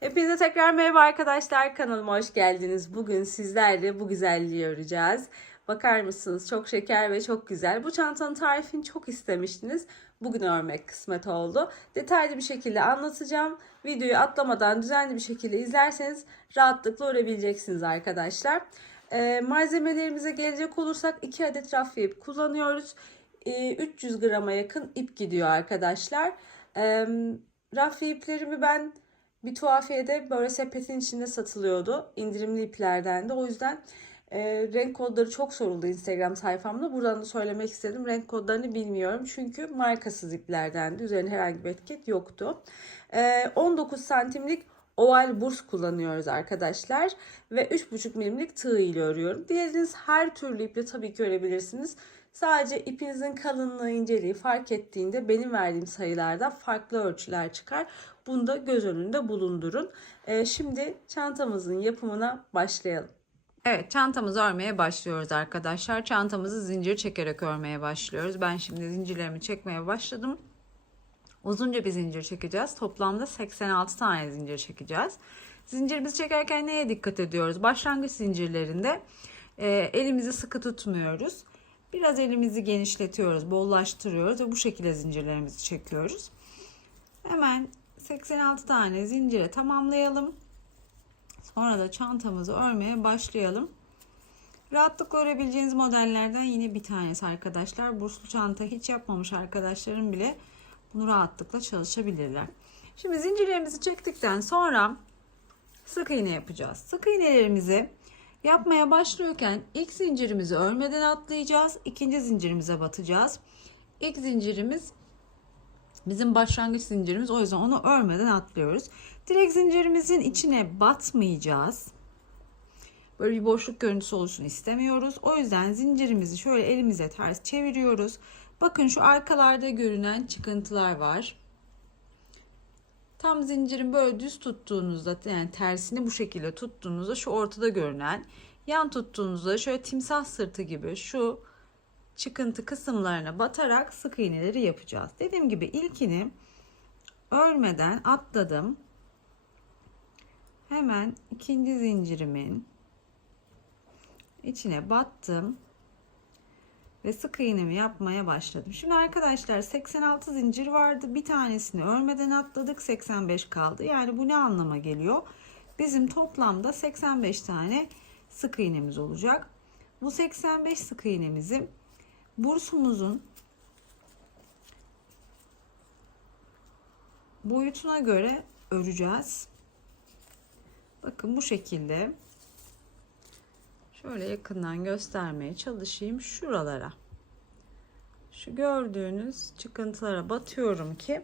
Hepinize tekrar merhaba arkadaşlar. Kanalıma hoş geldiniz. Bugün sizlerle bu güzelliği öreceğiz. Bakar mısınız? Çok şeker ve çok güzel. Bu çantanın tarifini çok istemiştiniz. Bugün örmek kısmet oldu. Detaylı bir şekilde anlatacağım. Videoyu atlamadan düzenli bir şekilde izlerseniz rahatlıkla örebileceksiniz arkadaşlar. Ee, malzemelerimize gelecek olursak 2 adet rafya ip kullanıyoruz. Ee, 300 grama yakın ip gidiyor arkadaşlar. Ee, rafya iplerimi ben bir tuhafiyede böyle sepetin içinde satılıyordu. İndirimli iplerden de. O yüzden e, renk kodları çok soruldu Instagram sayfamda. Buradan da söylemek istedim. Renk kodlarını bilmiyorum. Çünkü markasız iplerdendi. Üzerine herhangi bir etiket yoktu. E, 19 santimlik oval burs kullanıyoruz arkadaşlar. Ve 3,5 milimlik tığ ile örüyorum. Dilediğiniz her türlü iple tabii ki örebilirsiniz. Sadece ipinizin kalınlığı, inceliği fark ettiğinde benim verdiğim sayılarda farklı ölçüler çıkar. Bunu da göz önünde bulundurun. Ee, şimdi çantamızın yapımına başlayalım. Evet çantamızı örmeye başlıyoruz arkadaşlar. Çantamızı zincir çekerek örmeye başlıyoruz. Ben şimdi zincirlerimi çekmeye başladım. Uzunca bir zincir çekeceğiz. Toplamda 86 tane zincir çekeceğiz. Zincirimizi çekerken neye dikkat ediyoruz? Başlangıç zincirlerinde e, elimizi sıkı tutmuyoruz. Biraz elimizi genişletiyoruz, bollaştırıyoruz ve bu şekilde zincirlerimizi çekiyoruz. Hemen 86 tane zincire tamamlayalım. Sonra da çantamızı örmeye başlayalım. Rahatlıkla örebileceğiniz modellerden yine bir tanesi arkadaşlar. Burslu çanta hiç yapmamış arkadaşlarım bile bunu rahatlıkla çalışabilirler. Şimdi zincirlerimizi çektikten sonra sık iğne yapacağız. Sık iğnelerimizi yapmaya başlıyorken ilk zincirimizi örmeden atlayacağız. İkinci zincirimize batacağız. İlk zincirimiz bizim başlangıç zincirimiz. O yüzden onu örmeden atlıyoruz. Direkt zincirimizin içine batmayacağız. Böyle bir boşluk görüntüsü oluşsun istemiyoruz. O yüzden zincirimizi şöyle elimize ters çeviriyoruz. Bakın şu arkalarda görünen çıkıntılar var. Tam zincirin böyle düz tuttuğunuzda yani tersini bu şekilde tuttuğunuzda şu ortada görünen yan tuttuğunuzda şöyle timsah sırtı gibi şu çıkıntı kısımlarına batarak sık iğneleri yapacağız. Dediğim gibi ilkini örmeden atladım. Hemen ikinci zincirimin içine battım ve sık iğnemi yapmaya başladım. Şimdi arkadaşlar 86 zincir vardı. Bir tanesini örmeden atladık. 85 kaldı. Yani bu ne anlama geliyor? Bizim toplamda 85 tane sık iğnemiz olacak. Bu 85 sık iğnemizi bursumuzun boyutuna göre öreceğiz. Bakın bu şekilde Şöyle yakından göstermeye çalışayım şuralara. Şu gördüğünüz çıkıntılara batıyorum ki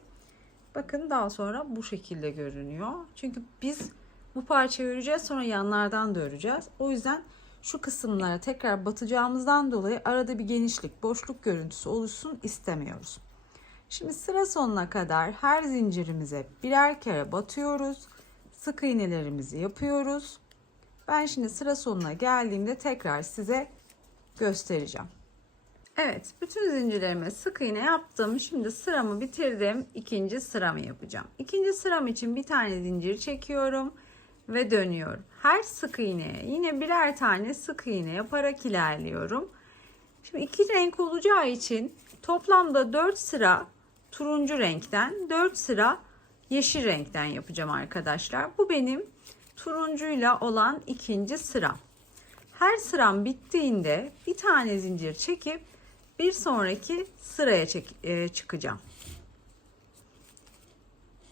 bakın daha sonra bu şekilde görünüyor. Çünkü biz bu parçayı öreceğiz sonra yanlardan da öreceğiz. O yüzden şu kısımlara tekrar batacağımızdan dolayı arada bir genişlik, boşluk görüntüsü oluşsun istemiyoruz. Şimdi sıra sonuna kadar her zincirimize birer kere batıyoruz. Sık iğnelerimizi yapıyoruz. Ben şimdi sıra sonuna geldiğimde tekrar size göstereceğim. Evet, bütün zincirlerime sık iğne yaptım. Şimdi sıramı bitirdim. İkinci sıramı yapacağım. İkinci sıram için bir tane zincir çekiyorum ve dönüyorum. Her sık iğneye yine birer tane sık iğne yaparak ilerliyorum. Şimdi iki renk olacağı için toplamda 4 sıra turuncu renkten, 4 sıra yeşil renkten yapacağım arkadaşlar. Bu benim turuncuyla olan ikinci sıram. Her sıram bittiğinde bir tane zincir çekip bir sonraki sıraya çek, e, çıkacağım.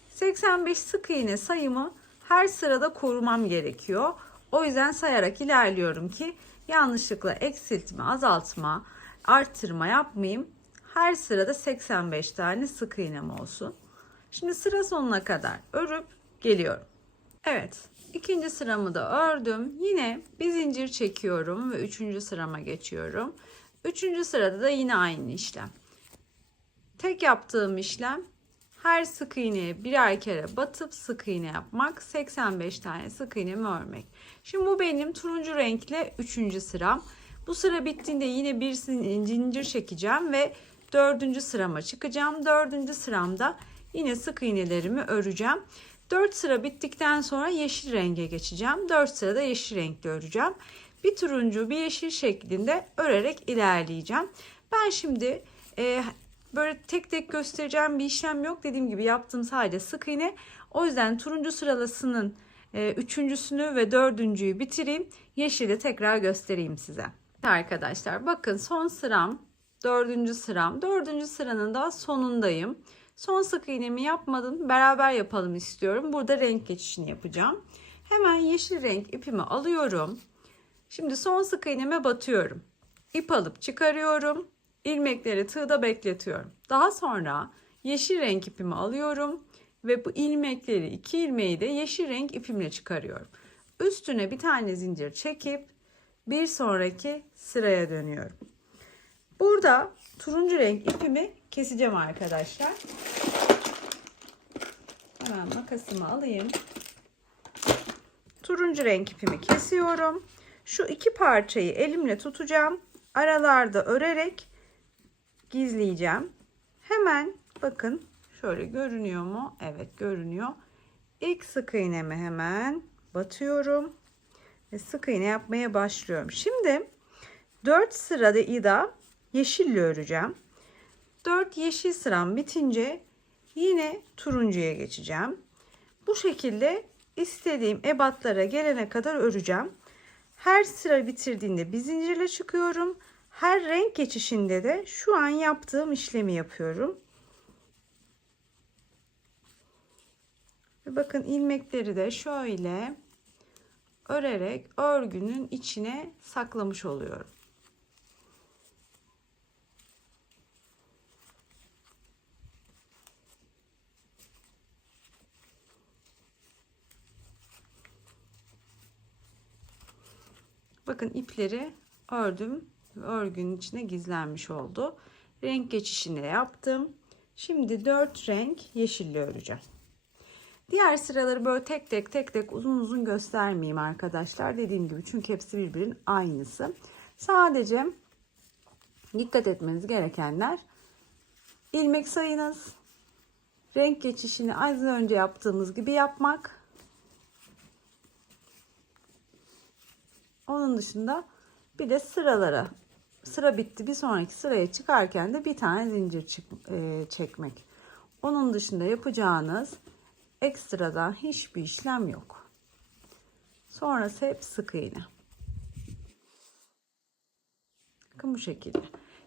85 sık iğne sayımı her sırada korumam gerekiyor. O yüzden sayarak ilerliyorum ki yanlışlıkla eksiltme, azaltma, arttırma yapmayayım. Her sırada 85 tane sık iğnem olsun. Şimdi sıra sonuna kadar örüp geliyorum. Evet, ikinci sıramı da ördüm. Yine bir zincir çekiyorum ve üçüncü sırama geçiyorum. Üçüncü sırada da yine aynı işlem. Tek yaptığım işlem her sık iğneye birer kere batıp sık iğne yapmak. 85 tane sık iğnemi örmek. Şimdi bu benim turuncu renkle üçüncü sıram. Bu sıra bittiğinde yine bir zincir çekeceğim ve dördüncü sırama çıkacağım. Dördüncü sıramda yine sık iğnelerimi öreceğim. 4 sıra bittikten sonra yeşil renge geçeceğim. 4 sırada yeşil renkle öreceğim. Bir turuncu bir yeşil şeklinde örerek ilerleyeceğim. Ben şimdi e, böyle tek tek göstereceğim bir işlem yok. Dediğim gibi yaptığım sadece sık iğne. O yüzden turuncu sıralasının e, üçüncüsünü ve dördüncüyü bitireyim. Yeşili tekrar göstereyim size. Arkadaşlar bakın son sıram dördüncü sıram. Dördüncü sıranın da sonundayım. Son sık iğnemi yapmadım. Beraber yapalım istiyorum. Burada renk geçişini yapacağım. Hemen yeşil renk ipimi alıyorum. Şimdi son sık iğneme batıyorum. İp alıp çıkarıyorum. İlmekleri tığda bekletiyorum. Daha sonra yeşil renk ipimi alıyorum ve bu ilmekleri iki ilmeği de yeşil renk ipimle çıkarıyorum. Üstüne bir tane zincir çekip bir sonraki sıraya dönüyorum. Burada turuncu renk ipimi keseceğim arkadaşlar. Hemen makasımı alayım. Turuncu renk ipimi kesiyorum. Şu iki parçayı elimle tutacağım. Aralarda örerek gizleyeceğim. Hemen bakın şöyle görünüyor mu? Evet görünüyor. İlk sık iğnemi hemen batıyorum ve sık iğne yapmaya başlıyorum. Şimdi 4 sırada ida yeşille öreceğim. 4 yeşil sıram bitince yine turuncuya geçeceğim. Bu şekilde istediğim ebatlara gelene kadar öreceğim. Her sıra bitirdiğinde bir zincirle çıkıyorum. Her renk geçişinde de şu an yaptığım işlemi yapıyorum. Bakın ilmekleri de şöyle örerek örgünün içine saklamış oluyorum. Bakın ipleri ördüm örgünün içine gizlenmiş oldu. Renk geçişini yaptım. Şimdi 4 renk yeşille öreceğim. Diğer sıraları böyle tek tek tek tek uzun uzun göstermeyeyim arkadaşlar. Dediğim gibi çünkü hepsi birbirinin aynısı. Sadece dikkat etmeniz gerekenler ilmek sayınız, renk geçişini az önce yaptığımız gibi yapmak. Onun dışında bir de sıralara sıra bitti bir sonraki sıraya çıkarken de bir tane zincir çık, e, çekmek. Onun dışında yapacağınız ekstradan hiçbir işlem yok. Sonrası hep sık iğne. Bakın bu şekilde.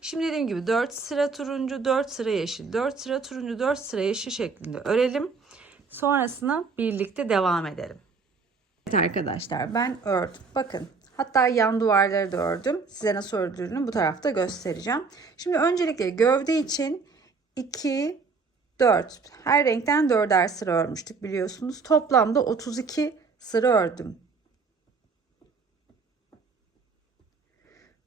Şimdi dediğim gibi 4 sıra turuncu, 4 sıra yeşil, 4 sıra turuncu, 4 sıra yeşil şeklinde örelim. Sonrasında birlikte devam edelim. Evet arkadaşlar ben ördüm. Bakın hatta yan duvarları da ördüm. Size nasıl ördüğünü bu tarafta göstereceğim. Şimdi öncelikle gövde için 2, 4. Her renkten 4'er sıra örmüştük biliyorsunuz. Toplamda 32 sıra ördüm.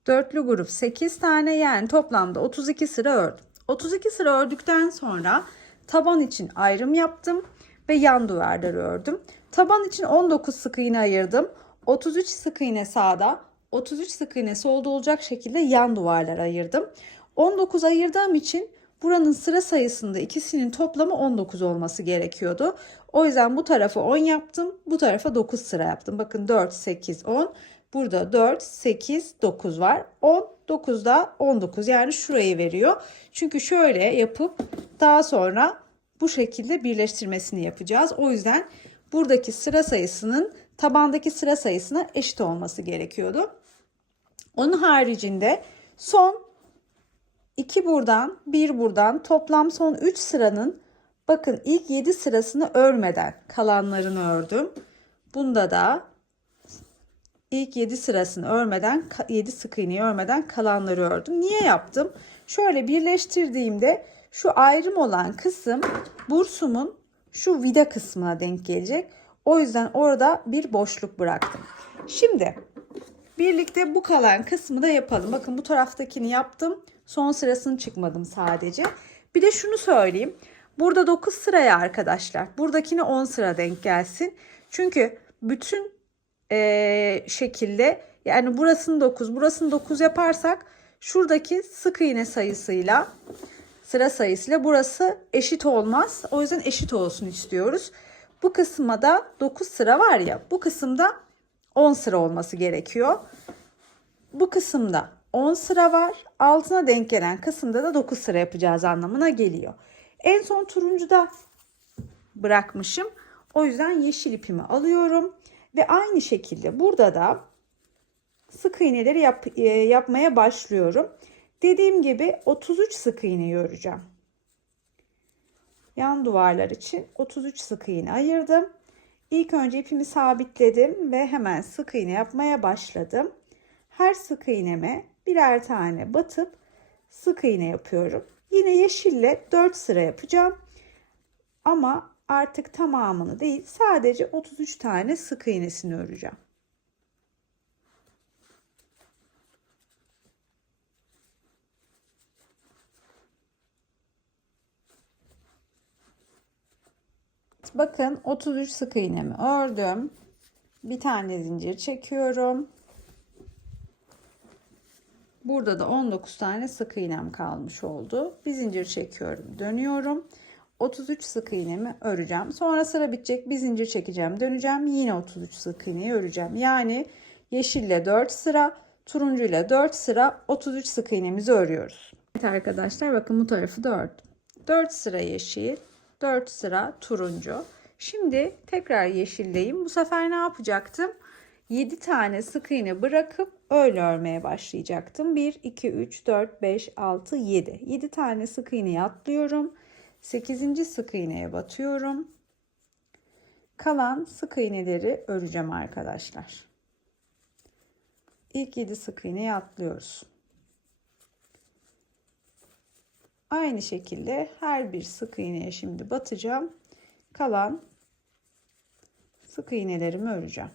Dörtlü grup 8 tane yani toplamda 32 sıra ördüm. 32 sıra ördükten sonra taban için ayrım yaptım ve yan duvarları ördüm. Taban için 19 sık iğne ayırdım. 33 sık iğne sağda, 33 sık iğne solda olacak şekilde yan duvarlar ayırdım. 19 ayırdığım için buranın sıra sayısında ikisinin toplamı 19 olması gerekiyordu. O yüzden bu tarafa 10 yaptım. Bu tarafa 9 sıra yaptım. Bakın 4, 8, 10. Burada 4, 8, 9 var. 10, 9 da 19 yani şurayı veriyor. Çünkü şöyle yapıp daha sonra bu şekilde birleştirmesini yapacağız. O yüzden buradaki sıra sayısının tabandaki sıra sayısına eşit olması gerekiyordu. Onun haricinde son 2 buradan 1 buradan toplam son 3 sıranın bakın ilk 7 sırasını örmeden kalanlarını ördüm. Bunda da ilk 7 sırasını örmeden 7 sık iğneyi örmeden kalanları ördüm. Niye yaptım? Şöyle birleştirdiğimde şu ayrım olan kısım bursumun şu vida kısmına denk gelecek. O yüzden orada bir boşluk bıraktım. Şimdi birlikte bu kalan kısmı da yapalım. Bakın bu taraftakini yaptım. Son sırasını çıkmadım sadece. Bir de şunu söyleyeyim. Burada 9 sıraya arkadaşlar. Buradakine 10 sıra denk gelsin. Çünkü bütün e, şekilde yani burasını 9 burasını 9 yaparsak şuradaki sık iğne sayısıyla sıra sayısıyla burası eşit olmaz. O yüzden eşit olsun istiyoruz. Bu kısma da 9 sıra var ya bu kısımda 10 sıra olması gerekiyor. Bu kısımda 10 sıra var. Altına denk gelen kısımda da 9 sıra yapacağız anlamına geliyor. En son turuncuda bırakmışım. O yüzden yeşil ipimi alıyorum. Ve aynı şekilde burada da sık iğneleri yap, e, yapmaya başlıyorum. Dediğim gibi 33 sık iğne öreceğim. Yan duvarlar için 33 sık iğne ayırdım. İlk önce ipimi sabitledim ve hemen sık iğne yapmaya başladım. Her sık iğneme birer tane batıp sık iğne yapıyorum. Yine yeşille 4 sıra yapacağım. Ama artık tamamını değil sadece 33 tane sık iğnesini öreceğim. Bakın 33 sık iğnemi ördüm. Bir tane zincir çekiyorum. Burada da 19 tane sık iğnem kalmış oldu. Bir zincir çekiyorum, dönüyorum. 33 sık iğnemi öreceğim. Sonra sıra bitecek. Bir zincir çekeceğim, döneceğim. Yine 33 sık iğneyi öreceğim. Yani yeşille 4 sıra, turuncuyla 4 sıra 33 sık iğnemizi örüyoruz. Evet arkadaşlar bakın bu tarafı 4. 4 sıra yeşil, 4 sıra turuncu. Şimdi tekrar yeşildeyim. Bu sefer ne yapacaktım? 7 tane sık iğne bırakıp öyle örmeye başlayacaktım. 1, 2, 3, 4, 5, 6, 7. 7 tane sık iğneyi atlıyorum. 8. sık iğneye batıyorum. Kalan sık iğneleri öreceğim arkadaşlar. İlk 7 sık iğneyi atlıyoruz. Aynı şekilde her bir sık iğneye şimdi batacağım. Kalan sık iğnelerimi öreceğim.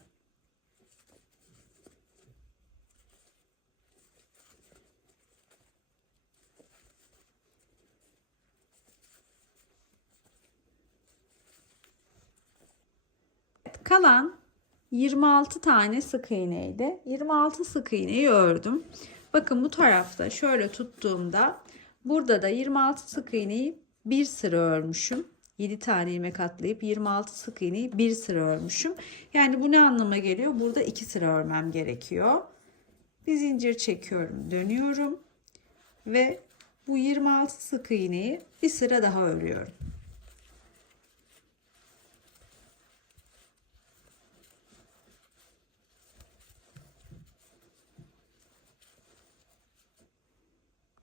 Kalan 26 tane sık iğneydi. 26 sık iğneyi ördüm. Bakın bu tarafta şöyle tuttuğumda burada da 26 sık iğneyi bir sıra örmüşüm. 7 tane ilmek atlayıp 26 sık iğneyi bir sıra örmüşüm. Yani bu ne anlama geliyor? Burada 2 sıra örmem gerekiyor. Bir zincir çekiyorum, dönüyorum ve bu 26 sık iğneyi bir sıra daha örüyorum.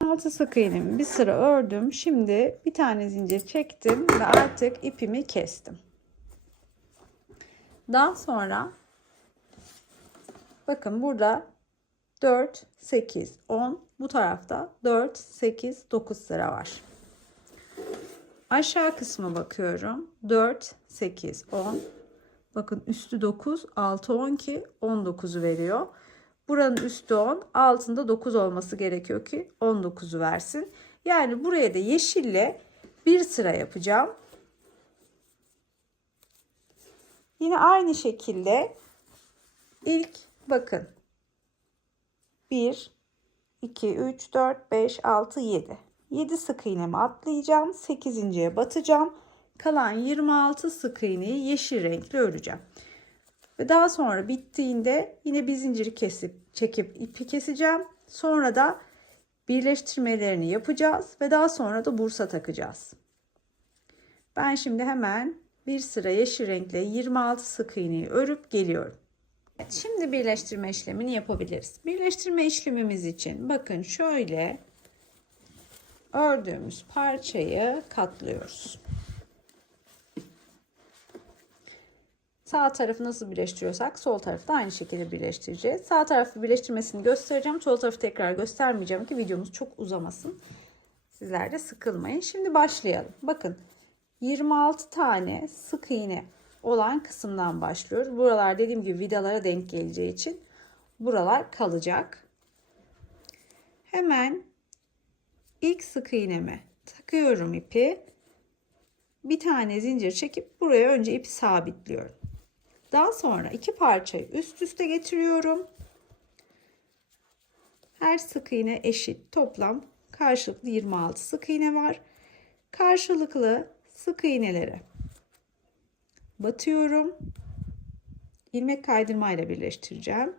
Altı sık iğnemi bir sıra ördüm. Şimdi bir tane zincir çektim ve artık ipimi kestim. Daha sonra bakın burada 4, 8, 10 bu tarafta 4, 8, 9 sıra var. Aşağı kısma bakıyorum. 4, 8, 10. Bakın üstü 9, altı 12, 19'u veriyor. Buranın üstü 10, altında 9 olması gerekiyor ki 19'u versin. Yani buraya da yeşille bir sıra yapacağım. Yine aynı şekilde ilk bakın 1 2 3 4 5 6 7 7 sık iğnemi atlayacağım 8.ye batacağım kalan 26 sık iğneyi yeşil renkli öreceğim ve daha sonra bittiğinde yine bir zinciri kesip çekip ipi keseceğim. Sonra da birleştirmelerini yapacağız ve daha sonra da bursa takacağız. Ben şimdi hemen bir sıra yeşil renkle 26 sık iğneyi örüp geliyorum. Şimdi birleştirme işlemini yapabiliriz. Birleştirme işlemimiz için bakın şöyle ördüğümüz parçayı katlıyoruz. Sağ tarafı nasıl birleştiriyorsak sol tarafı da aynı şekilde birleştireceğiz. Sağ tarafı birleştirmesini göstereceğim. Sol tarafı tekrar göstermeyeceğim ki videomuz çok uzamasın. Sizler de sıkılmayın. Şimdi başlayalım. Bakın 26 tane sık iğne olan kısımdan başlıyoruz. Buralar dediğim gibi vidalara denk geleceği için buralar kalacak. Hemen ilk sık iğneme takıyorum ipi. Bir tane zincir çekip buraya önce ipi sabitliyorum. Daha sonra iki parçayı üst üste getiriyorum. Her sık iğne eşit. Toplam karşılıklı 26 sık iğne var. Karşılıklı sık iğnelere batıyorum. ilmek kaydırmayla birleştireceğim.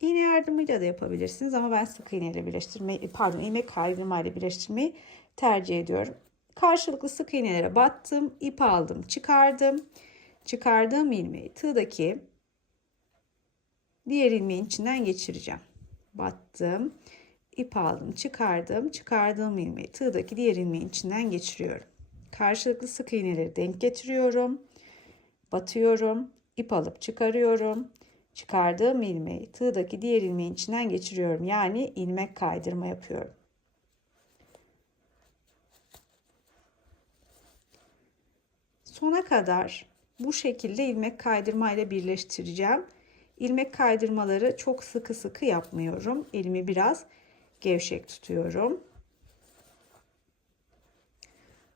İğne yardımıyla da yapabilirsiniz ama ben sık iğne ile birleştirmeyi, pardon ilmek kaydırmayla birleştirmeyi tercih ediyorum. Karşılıklı sık iğnelere battım, ip aldım, çıkardım. Çıkardığım ilmeği tığdaki diğer ilmeğin içinden geçireceğim. Battım, ip aldım, çıkardım. Çıkardığım ilmeği tığdaki diğer ilmeğin içinden geçiriyorum. Karşılıklı sık iğneleri denk getiriyorum. Batıyorum, ip alıp çıkarıyorum. Çıkardığım ilmeği tığdaki diğer ilmeğin içinden geçiriyorum. Yani ilmek kaydırma yapıyorum. Sona kadar bu şekilde ilmek kaydırma ile birleştireceğim. İlmek kaydırmaları çok sıkı sıkı yapmıyorum. Elimi biraz gevşek tutuyorum.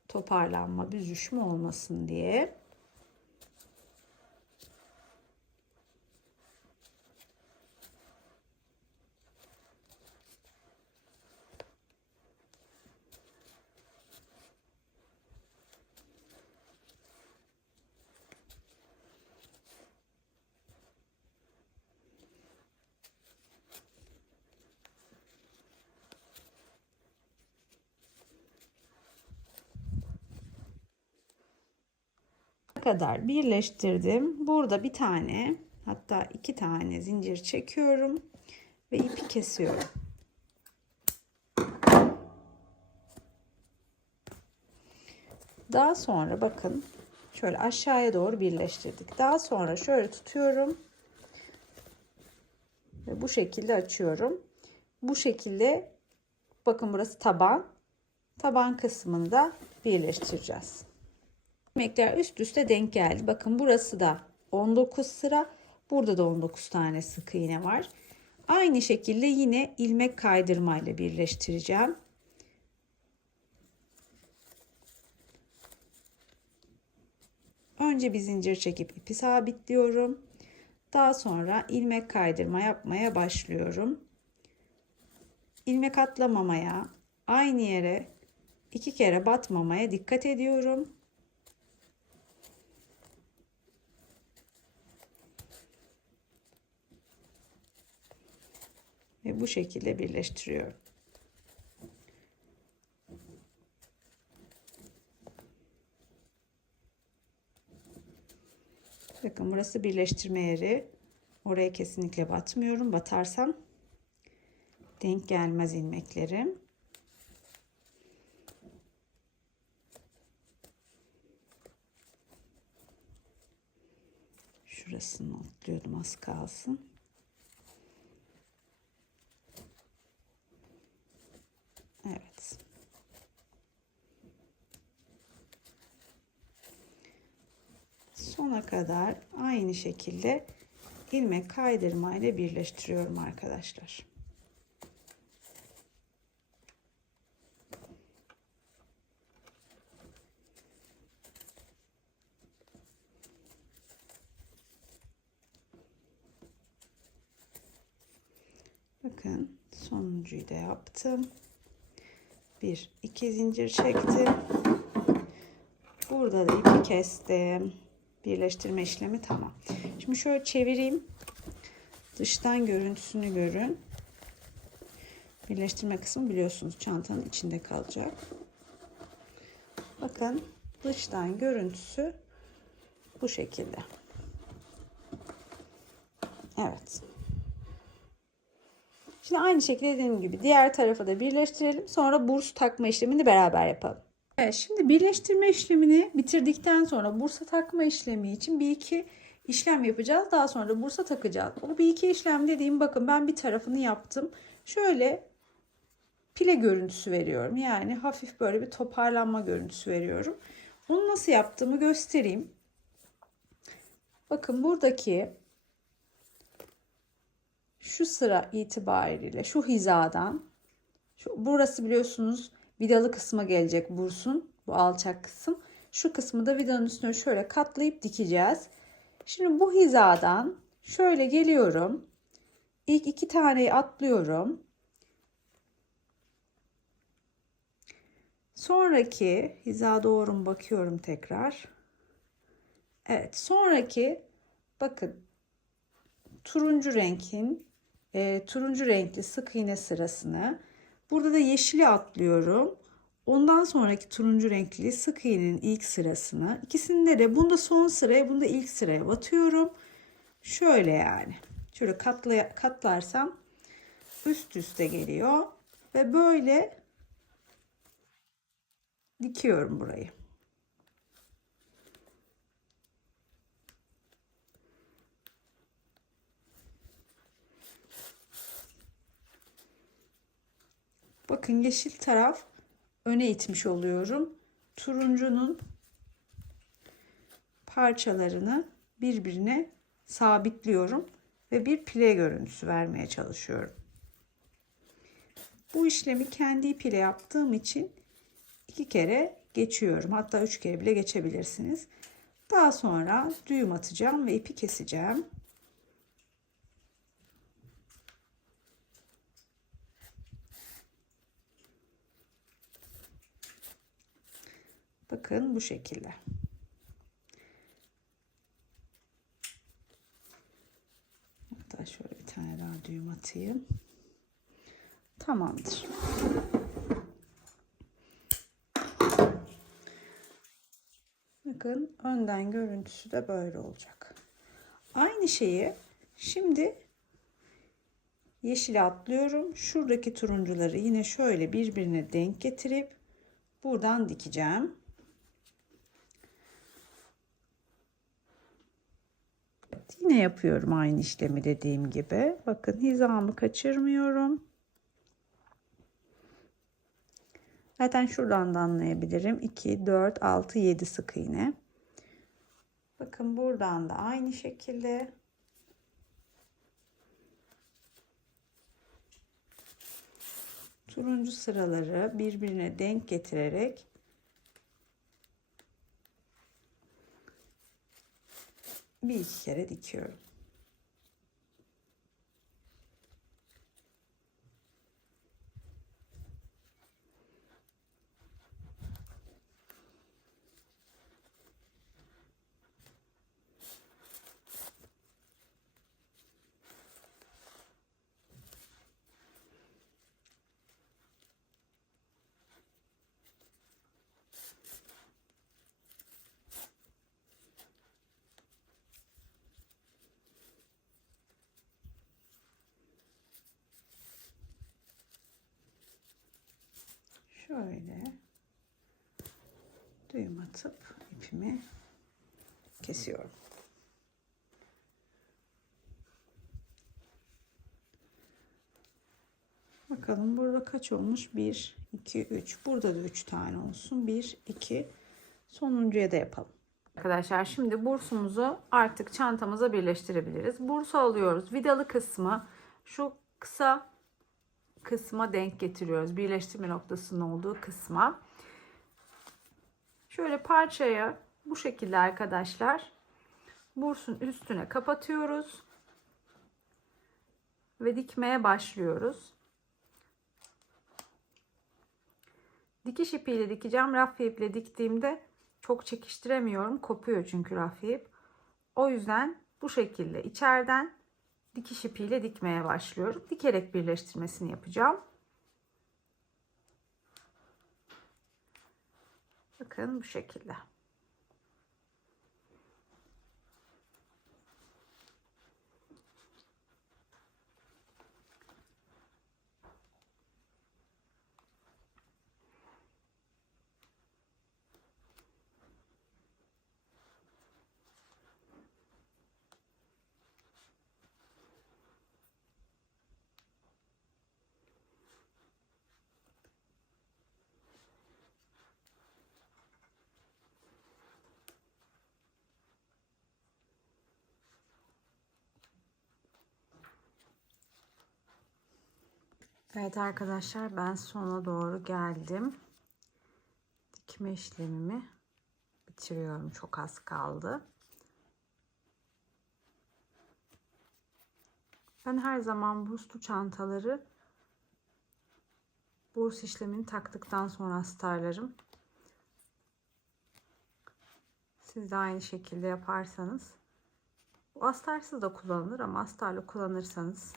Toparlanma, büzüşme olmasın diye. Kadar birleştirdim. Burada bir tane hatta iki tane zincir çekiyorum ve ipi kesiyorum. Daha sonra bakın şöyle aşağıya doğru birleştirdik. Daha sonra şöyle tutuyorum ve bu şekilde açıyorum. Bu şekilde bakın burası taban. Taban kısmını da birleştireceğiz ilmekler üst üste denk geldi. Bakın burası da 19 sıra. Burada da 19 tane sık iğne var. Aynı şekilde yine ilmek kaydırma ile birleştireceğim. Önce bir zincir çekip ipi sabitliyorum. Daha sonra ilmek kaydırma yapmaya başlıyorum. İlmek atlamamaya, aynı yere iki kere batmamaya dikkat ediyorum. Ve bu şekilde birleştiriyorum. Bakın burası birleştirme yeri. Oraya kesinlikle batmıyorum. Batarsam denk gelmez ilmeklerim. Şurasını atlıyordum az kalsın. Evet. Sona kadar aynı şekilde ilmek kaydırma ile birleştiriyorum arkadaşlar. Bakın sonuncuyu da yaptım. Bir iki zincir çektim. Burada da ipi kestim birleştirme işlemi tamam. Şimdi şöyle çevireyim. Dıştan görüntüsünü görün. Birleştirme kısmı biliyorsunuz çantanın içinde kalacak. Bakın dıştan görüntüsü bu şekilde. Evet. Şimdi aynı şekilde dediğim gibi diğer tarafa da birleştirelim. Sonra burs takma işlemini beraber yapalım. Evet şimdi birleştirme işlemini bitirdikten sonra bursa takma işlemi için bir iki işlem yapacağız. Daha sonra bursa takacağız. O bir iki işlem dediğim bakın ben bir tarafını yaptım. Şöyle pile görüntüsü veriyorum. Yani hafif böyle bir toparlanma görüntüsü veriyorum. Onu nasıl yaptığımı göstereyim. Bakın buradaki şu sıra itibariyle şu hizadan şu, burası biliyorsunuz vidalı kısma gelecek bursun bu alçak kısım. Şu kısmı da vidanın üstüne şöyle katlayıp dikeceğiz. Şimdi bu hizadan şöyle geliyorum. İlk iki taneyi atlıyorum. Sonraki hiza doğru mu bakıyorum tekrar. Evet sonraki bakın turuncu renkin e, turuncu renkli sık iğne sırasını burada da yeşili atlıyorum. Ondan sonraki turuncu renkli sık iğnenin ilk sırasını ikisinde de bunda son sıraya bunda ilk sıraya batıyorum. Şöyle yani. Şöyle katla, katlarsam üst üste geliyor ve böyle dikiyorum burayı. Bakın yeşil taraf öne itmiş oluyorum. Turuncunun parçalarını birbirine sabitliyorum ve bir pile görüntüsü vermeye çalışıyorum. Bu işlemi kendi ipiyle yaptığım için iki kere geçiyorum. Hatta üç kere bile geçebilirsiniz. Daha sonra düğüm atacağım ve ipi keseceğim. Bakın bu şekilde. Hatta şöyle bir tane daha düğüm atayım. Tamamdır. Bakın önden görüntüsü de böyle olacak. Aynı şeyi şimdi yeşile atlıyorum. Şuradaki turuncuları yine şöyle birbirine denk getirip buradan dikeceğim. Yine yapıyorum aynı işlemi dediğim gibi. Bakın hizamı kaçırmıyorum. Zaten şuradan da anlayabilirim. 2, 4, 6, 7 sık iğne. Bakın buradan da aynı şekilde. Turuncu sıraları birbirine denk getirerek bir iki kere dikiyorum. şöyle düğüm atıp ipimi kesiyorum. Bakalım burada kaç olmuş? 1, 2, 3. Burada da 3 tane olsun. 1, 2. Sonuncuya da yapalım. Arkadaşlar şimdi bursumuzu artık çantamıza birleştirebiliriz. Bursu alıyoruz. Vidalı kısmı şu kısa kısma denk getiriyoruz. Birleştirme noktasının olduğu kısma. Şöyle parçaya bu şekilde arkadaşlar bursun üstüne kapatıyoruz. Ve dikmeye başlıyoruz. Dikiş ipiyle dikeceğim. Rafya iple diktiğimde çok çekiştiremiyorum. Kopuyor çünkü rafya ip. O yüzden bu şekilde içeriden dikiş ipiyle dikmeye başlıyorum. Dikerek birleştirmesini yapacağım. Bakın bu şekilde. Evet arkadaşlar ben sona doğru geldim. Dikme işlemimi bitiriyorum. Çok az kaldı. Ben her zaman bustu çantaları Burs işlemini taktıktan sonra astarlarım. Siz de aynı şekilde yaparsanız. Bu astarsız da kullanılır ama astarlı kullanırsanız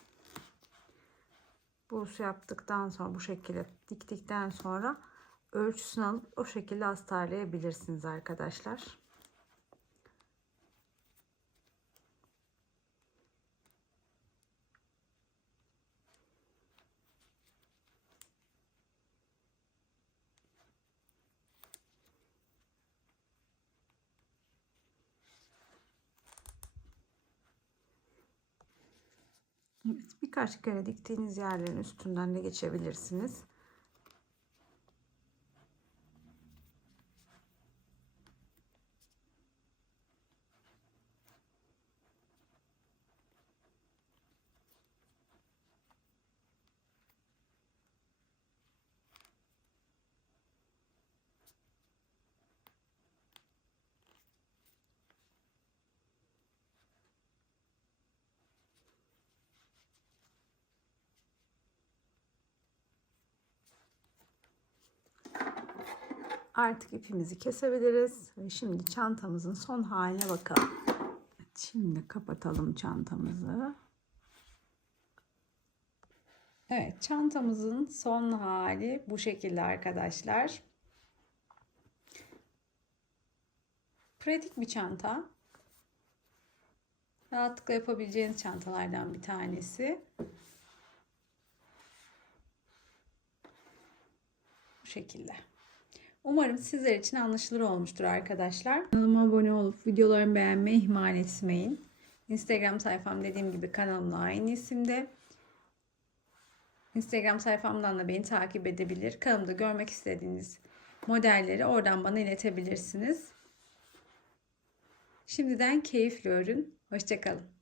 bursu yaptıktan sonra bu şekilde diktikten sonra ölçüsünü alıp o şekilde astarlayabilirsiniz arkadaşlar. Evet, birkaç kere diktiğiniz yerlerin üstünden de geçebilirsiniz. Artık ipimizi kesebiliriz. Ve şimdi çantamızın son haline bakalım. Şimdi kapatalım çantamızı. Evet çantamızın son hali bu şekilde arkadaşlar. Pratik bir çanta. Rahatlıkla yapabileceğiniz çantalardan bir tanesi. Bu şekilde. Umarım sizler için anlaşılır olmuştur arkadaşlar. Kanalıma abone olup videolarımı beğenmeyi ihmal etmeyin. Instagram sayfam dediğim gibi kanalımla aynı isimde. Instagram sayfamdan da beni takip edebilir. Kanalımda görmek istediğiniz modelleri oradan bana iletebilirsiniz. Şimdiden keyifli örün. Hoşçakalın.